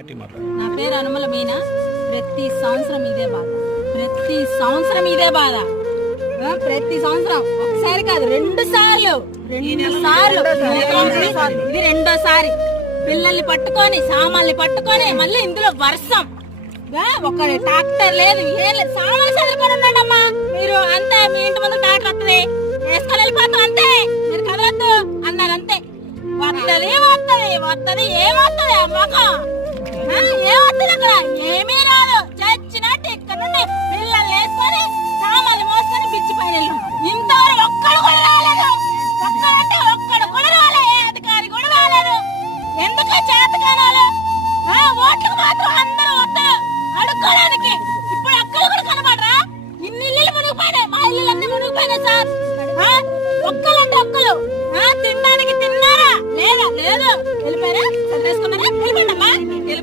నా పేరు అనుమల మీనా. ప్రతి సంవత్సరం ఇదే బాధ, ప్రతి సంవత్సరం ఇదే బాధ. ప్రతి సంవత్సరం ఒకసారి కాదు, రెండు సార్లు ఇది రెండోసారి. పిల్లల్ని పట్టుకొని సామాన్లు పట్టుకొని మళ్ళీ ఇందులో వర్షం, ఒక ట్రాక్టర్ లేదు, ఏం లేదు, సామాన్లు చదువుకొని ఉన్నాడమ్మా. మీరు అంతే, మీ ఇంటి ముందు ట్రాక్టర్ వస్తుంది, వేసుకొని వెళ్ళిపోతాం అంతే, మీరు కదలద్దు అన్నారు అంతే. వస్తుంది వస్తుంది వస్తుంది, ఏమవుతుంది అమ్మకం, ఏమవుతుంది అక్కడ? ఏమీ రాదు. చచ్చినట్టు ఇక్కడ నుండి పిల్లల్ని వేసుకొని సామాన్లు మోసుకొని బిచ్చి పైన ఇంతవరకు ఒక్కడు కూడా రాలేదు. ఒక్కడంటే ఒక్కడు కూడా రాలేదు, ఏ అధికారి కూడా రాలేదు. ఎందుకు చేతకానాలు? ఓట్లకు మాత్రం అందరూ వస్తారు అడుక్కోవడానికి. ఇప్పుడు అక్కడ కూడా కనబడరా? ఇన్ని ఇల్లు మునిగిపోయినాయి, మా ఇల్లులన్నీ మునిగిపోయినాయి సార్. ఒక్కలంటే ఒక్కలు తినడానికి తిన్నారా? లేదా లేదు, వెళ్ళిపోయారా?